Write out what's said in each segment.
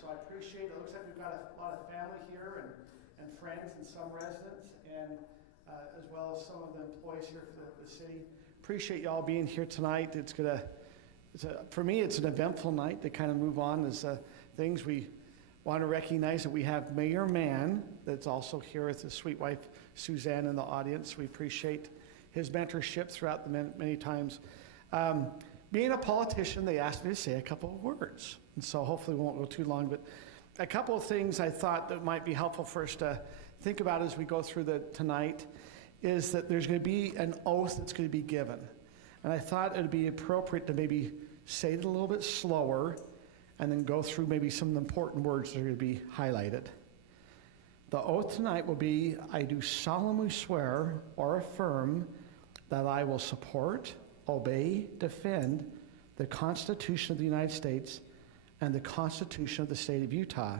So I appreciate it. It looks like we've got a lot of family here and friends and some residents, and as well as some of the employees here for the city. Appreciate y'all being here tonight. For me, it's an eventful night to kind of move on as things. We want to recognize that we have Mayor Mann that's also here with his sweet wife Suzanne in the audience. We appreciate his mentorship throughout the many times. Being a politician, they asked me to say a couple of words, and so hopefully we won't go too long, but a couple of things I thought that might be helpful for us to think about as we go through tonight is that there's going to be an oath that's going to be given. And I thought it would be appropriate to maybe say it a little bit slower and then go through maybe some of the important words that are going to be highlighted. The oath tonight will be, I do solemnly swear or affirm that I will support, obey, defend the Constitution of the United States and the Constitution of the State of Utah,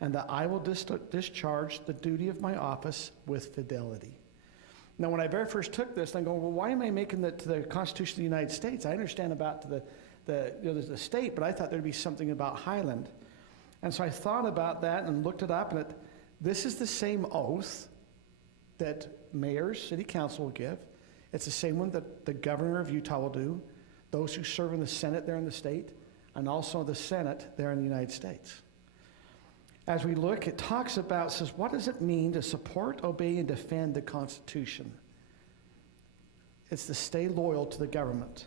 and that I will discharge the duty of my office with fidelity. Now, when I very first took this, I'm going, well, why am I making it to the Constitution of the United States? I understand about the state, but I thought there'd be something about Highland. And so I thought about that and looked it up, and this is the same oath that mayors, city council will give. It's the same one that the governor of Utah will do, those who serve in the Senate there in the state, and also the Senate there in the United States. As we look, it talks about, says, what does it mean to support, obey, and defend the Constitution? It's to stay loyal to the government,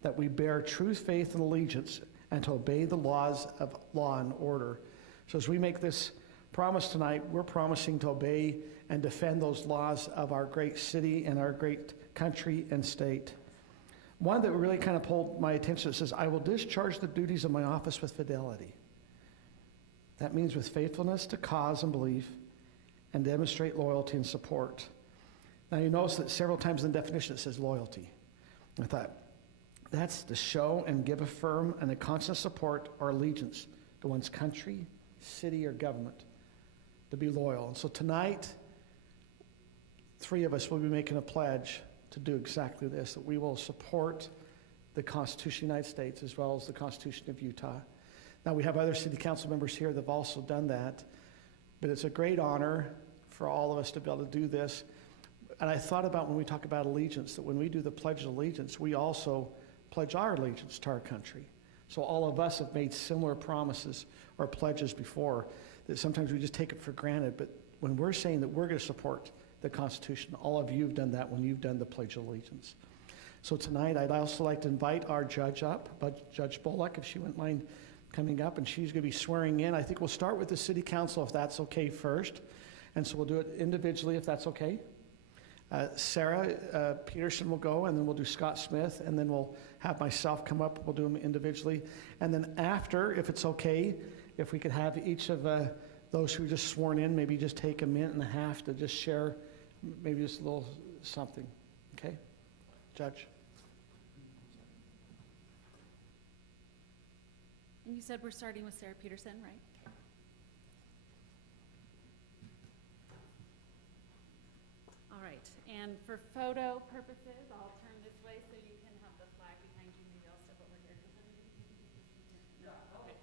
that we bear true faith and allegiance, and to obey the laws of law and order. So as we make this promise tonight, we're promising to obey and defend those laws of our great city and our great country and state. One that really kind of pulled my attention, it says, I will discharge the duties of my office with fidelity. That means with faithfulness to cause and belief, and demonstrate loyalty and support. Now you notice that several times in the definition it says loyalty. I thought, that's to show and give a firm and a constant support or allegiance to one's country, city, or government, to be loyal. And so tonight, 3 of us will be making a pledge to do exactly this, that we will support the Constitution of the United States as well as the Constitution of Utah. Now, we have other city council members here that have also done that, but it's a great honor for all of us to be able to do this. And I thought about when we talk about allegiance, that when we do the Pledge of Allegiance, we also pledge our allegiance to our country. So all of us have made similar promises or pledges before that sometimes we just take it for granted, but when we're saying that we're going to support the Constitution, all of you have done that when you've done the Pledge of Allegiance. So tonight, I'd also like to invite our judge up, Judge Bullock, if she wouldn't mind coming up, and she's going to be swearing in. I think we'll start with the city council, if that's okay first, and so we'll do it individually, if that's okay. Sarah Peterson will go, and then we'll do Scott Smith, and then we'll have myself come up. We'll do them individually. And then after, if it's okay, if we could have each of those who are just sworn in, maybe just take a minute and a half to just share maybe just a little something. Okay? Judge. And you said we're starting with Sarah Peterson, right? All right, and for photo purposes, I'll turn this way so you can have the flag behind you. Maybe I'll step over here. No, okay.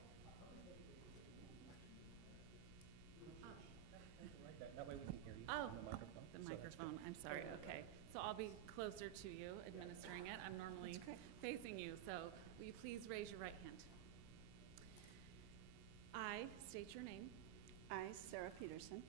That way we can hear you Oh, on the microphone. the microphone, I'm sorry, okay. So I'll be closer to you administering it. I'm normally facing you, so will you please raise your right hand? I state your name. I, Sarah Peterson,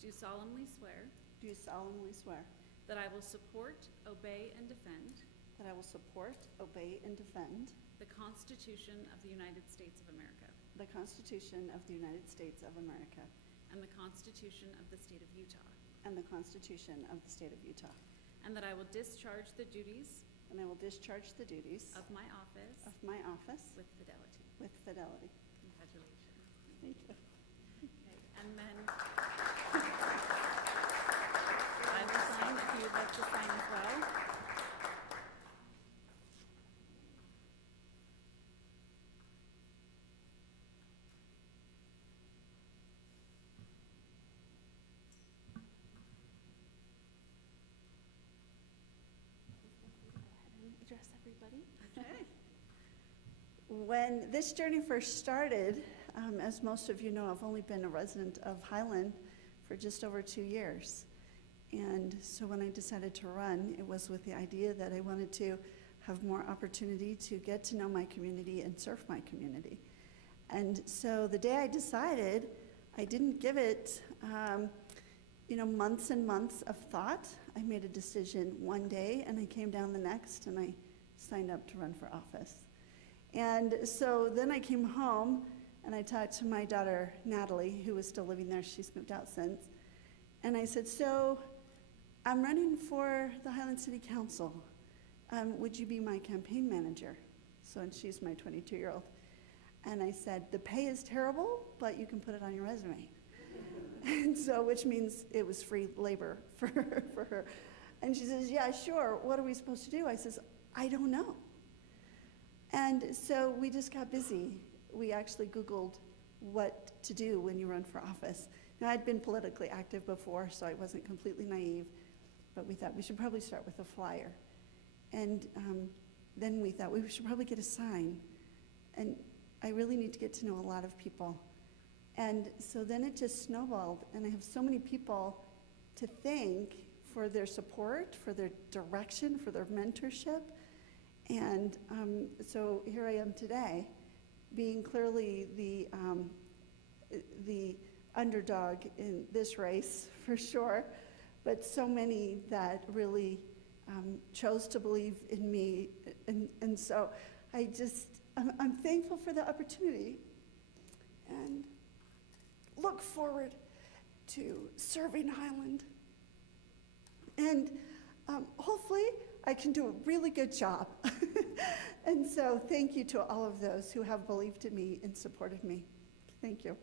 Do solemnly swear do solemnly swear that I will support, obey, and defend that I will support, obey, and defend the Constitution of the United States of America the Constitution of the United States of America and the Constitution of the State of Utah, and the Constitution of the State of Utah, and that I will discharge the duties and I will discharge the duties of my office of my office with fidelity. with fidelity. Congratulations. Thank you. Okay, and then I will sign if you would like to sign as well. Address everybody. Okay. When this journey first started, As most of you know, I've only been a resident of Highland for just over 2 years. And so when I decided to run, it was with the idea that I wanted to have more opportunity to get to know my community and serve my community. And so the day I decided, I didn't give it months and months of thought. I made a decision one day, and I came down the next, and I signed up to run for office. And so then I came home, and I talked to my daughter, Natalie, who was still living there. She's moved out since. And I said, so I'm running for the Highland City Council. Would you be my campaign manager? And she's my 22-year-old. And I said, the pay is terrible, but you can put it on your resume. And so, which means it was free labor for her. And she says, yeah, sure, what are we supposed to do? I says, I don't know. And so we just got busy. We actually Googled what to do when you run for office. Now, I'd been politically active before, so I wasn't completely naive, but we thought we should probably start with a flyer. And then we thought we should probably get a sign. And I really need to get to know a lot of people. And so then it just snowballed, and I have so many people to thank for their support, for their direction, for their mentorship. And so here I am today, being clearly the underdog in this race, for sure, but so many that really chose to believe in me. And so I'm thankful for the opportunity and look forward to serving Highland. And hopefully I can do a really good job. And so thank you to all of those who have believed in me and supported me. Thank you.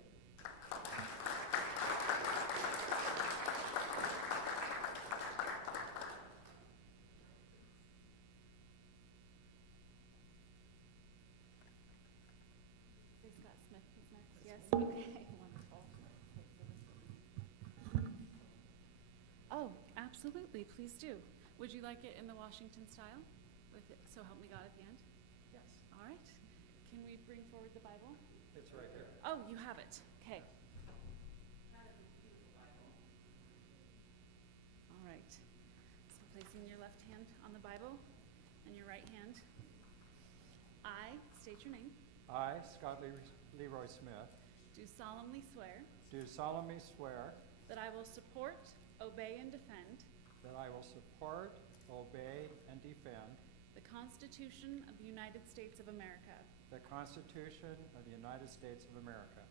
Yes, okay, wonderful. Oh, absolutely, please do. Would you like it in the Washington style? With it, so help me God at the end? Yes, All right. Can we bring forward the Bible? it's right here. Oh, you have it. Okay. All right. So placing your left hand on the Bible and your right hand. I state your name. I, Scott Leroy Smith, Do solemnly swear do solemnly swear that I will support, obey, and defend that I will support, obey, and defend the Constitution of the United States of America the Constitution of the United States of America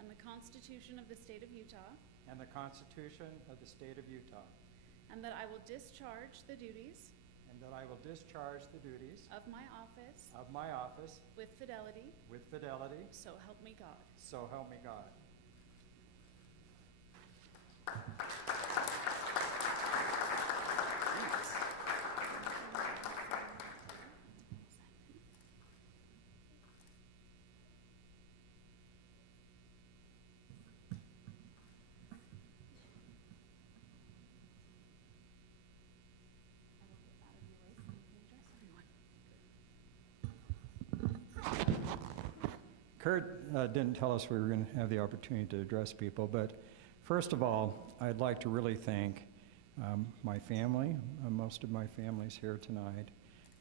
and the Constitution of the State of Utah, and the Constitution of the State of Utah, and that I will discharge the duties and that I will discharge the duties of my office of my office with fidelity, with fidelity, so help me God. so help me God. Kurt didn't tell us we were going to have the opportunity to address people, but first of all, I'd like to really thank my family. Most of my family's here tonight,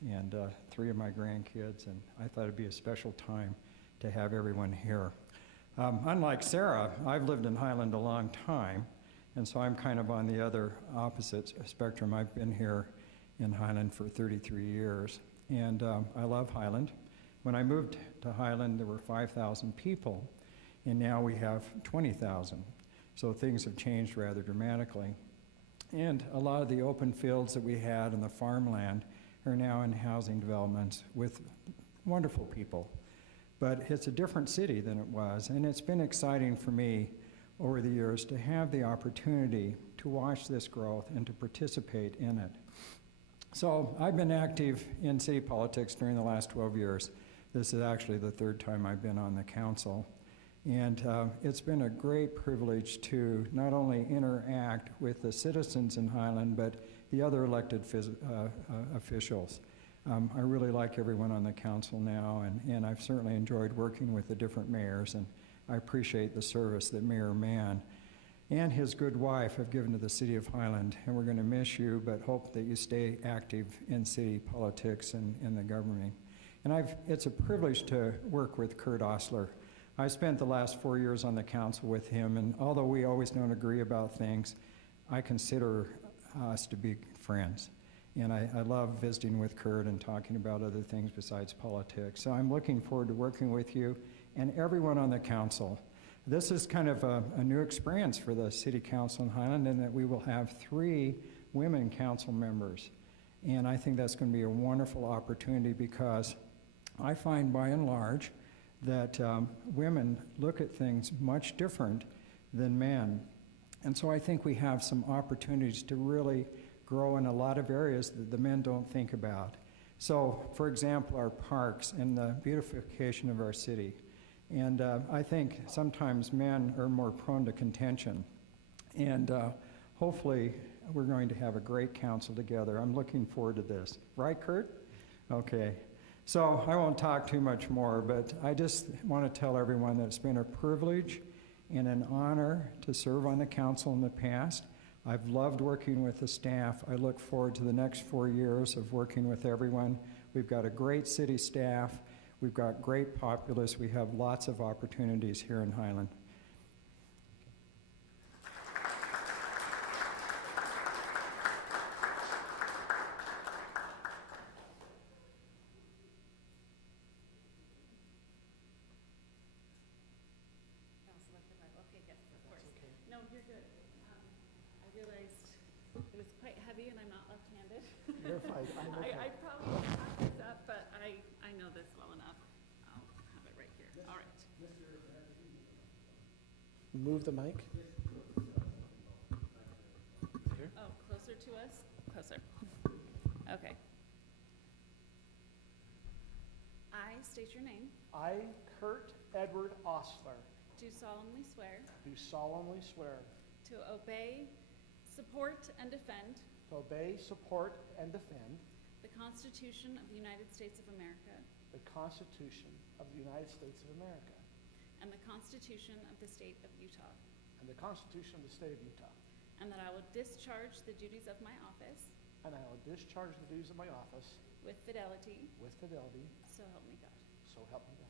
and 3 of my grandkids, and I thought it'd be a special time to have everyone here. Unlike Sarah, I've lived in Highland a long time, and so I'm kind of on the other opposite spectrum. I've been here in Highland for 33 years, and I love Highland. When I moved to Highland, there were 5,000 people, and now we have 20,000. So things have changed rather dramatically. And a lot of the open fields that we had and the farmland are now in housing developments with wonderful people. But it's a different city than it was, and it's been exciting for me over the years to have the opportunity to watch this growth and to participate in it. So I've been active in city politics during the last 12 years. This is actually the 3rd time I've been on the council. And it's been a great privilege to not only interact with the citizens in Highland, but the other elected officials. I really like everyone on the council now, and I've certainly enjoyed working with the different mayors, and I appreciate the service that Mayor Mann and his good wife have given to the city of Highland, and we're going to miss you, but hope that you stay active in city politics and in the government. And it's a privilege to work with Kurt Osler. I spent the last 4 years on the council with him, and although we always don't agree about things, I consider us to be friends. And I love visiting with Kurt and talking about other things besides politics. So I'm looking forward to working with you and everyone on the council. This is kind of a new experience for the City Council in Highland, in that we will have 3 women council members. And I think that's going to be a wonderful opportunity, because I find by and large that women look at things much different than men. And so I think we have some opportunities to really grow in a lot of areas that the men don't think about. So, for example, our parks and the beautification of our city. And I think sometimes men are more prone to contention. And hopefully we're going to have a great council together. I'm looking forward to this. Right, Kurt? Okay. So I won't talk too much more, but I just want to tell everyone that it's been a privilege and an honor to serve on the council in the past. I've loved working with the staff. I look forward to the next 4 years of working with everyone. We've got a great city staff. We've got great populace. We have lots of opportunities here in Highland. Okay, yes, of course. No, you're good. I realized it was quite heavy and I'm not left-handed. You're fine. I probably have this up, but I know this well enough. I'll have it right here. All right. Move the mic. Here. Oh, closer to us? Closer. Okay. I state your name. I, Kurt Edward Osler, Do solemnly swear do solemnly swear to obey, support, and defend to obey, support, and defend the Constitution of the United States of America the Constitution of the United States of America and the Constitution of the State of Utah, and the Constitution of the State of Utah, and that I will discharge the duties of my office and I will discharge the duties of my office with fidelity, with fidelity, so help me God. so help me God.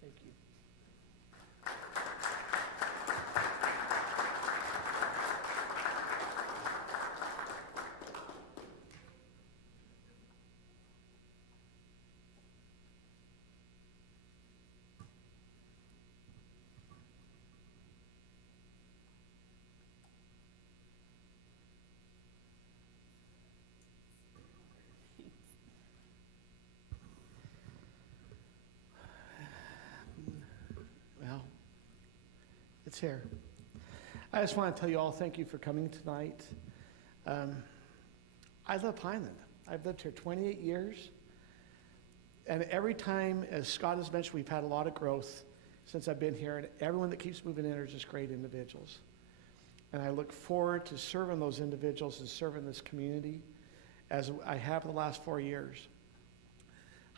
Thank you. Well, it's here. I just want to tell you all thank you for coming tonight. I love Highland. I've lived here 28 years. And every time, as Scott has mentioned, we've had a lot of growth since I've been here. And everyone that keeps moving in are just great individuals. And I look forward to serving those individuals and serving this community as I have the last 4 years.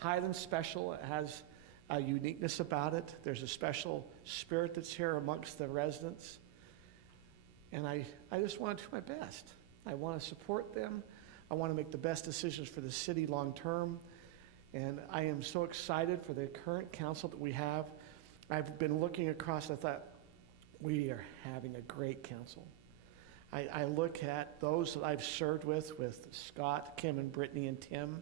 Highland's special. It has a uniqueness about it. There's a special spirit that's here amongst the residents. And I just want to do my best. I want to support them. I want to make the best decisions for the city long term. And I am so excited for the current council that we have. I've been looking across, I thought, we are having a great council. I look at those that I've served with Scott, Kim, and Brittany, and Tim,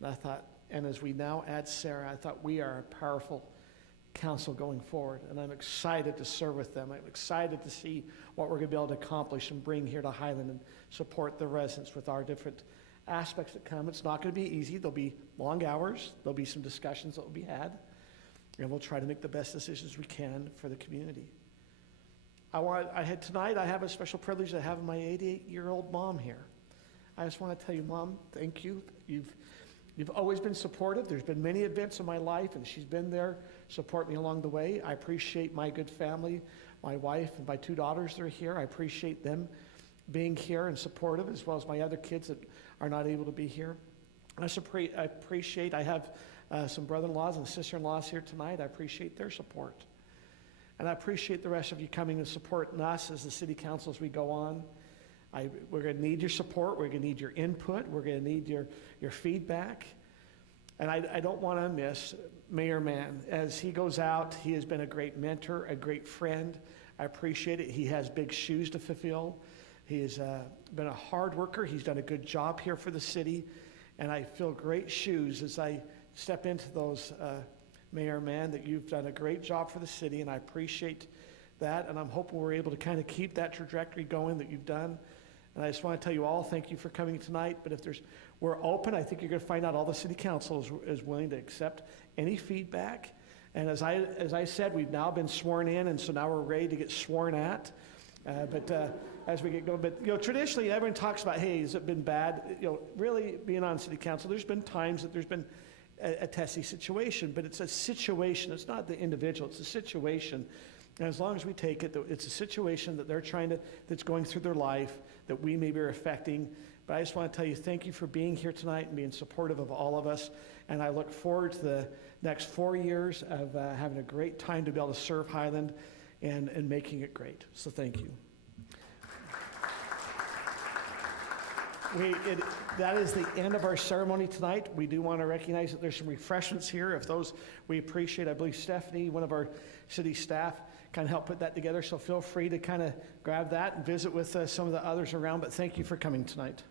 and I thought, and as we now add Sarah, I thought we are a powerful council going forward, and I'm excited to serve with them. I'm excited to see what we're going to be able to accomplish and bring here to Highland and support the residents with our different aspects that come. It's not going to be easy. There'll be long hours. There'll be some discussions that will be had, and we'll try to make the best decisions we can for the community. Tonight I have a special privilege of having my 88-year-old mom here. I just want to tell you, Mom, thank you. You've always been supportive. There's been many events in my life, and she's been there, support me along the way. I appreciate my good family, my wife and my 2 daughters that are here. I appreciate them being here and supportive, as well as my other kids that are not able to be here. I appreciate, I have some brother-in-laws and sister-in-laws here tonight. I appreciate their support. And I appreciate the rest of you coming and supporting us as the city council as we go on. We're going to need your support. We're going to need your input. We're going to need your feedback. And I don't want to miss Mayor Mann. As he goes out, he has been a great mentor, a great friend. I appreciate it. He has big shoes to fulfill. He has been a hard worker. He's done a good job here for the city. And I feel great shoes as I step into those, Mayor Mann, that you've done a great job for the city, and I appreciate that. And I'm hoping we're able to kind of keep that trajectory going that you've done. And I just want to tell you all, thank you for coming tonight. But if we're open, I think you're going to find out all the city council is willing to accept any feedback. And as I said, we've now been sworn in, and so now we're ready to get sworn at. As we get going, but traditionally everyone talks about, hey, has it been bad? Really being on city council, there's been times that there's been a testy situation, but it's a situation. It's not the individual; it's a situation. And as long as we take it, it's a situation that they're that's going through their life that we maybe are affecting. But I just want to tell you, thank you for being here tonight and being supportive of all of us. And I look forward to the next 4 years of having a great time to be able to serve Highland and making it great. So thank you. That is the end of our ceremony tonight. We do want to recognize that there's some refreshments here. If those we appreciate, I believe Stephanie, one of our city staff, kind of helped put that together. So feel free to kind of grab that and visit with some of the others around. But thank you for coming tonight.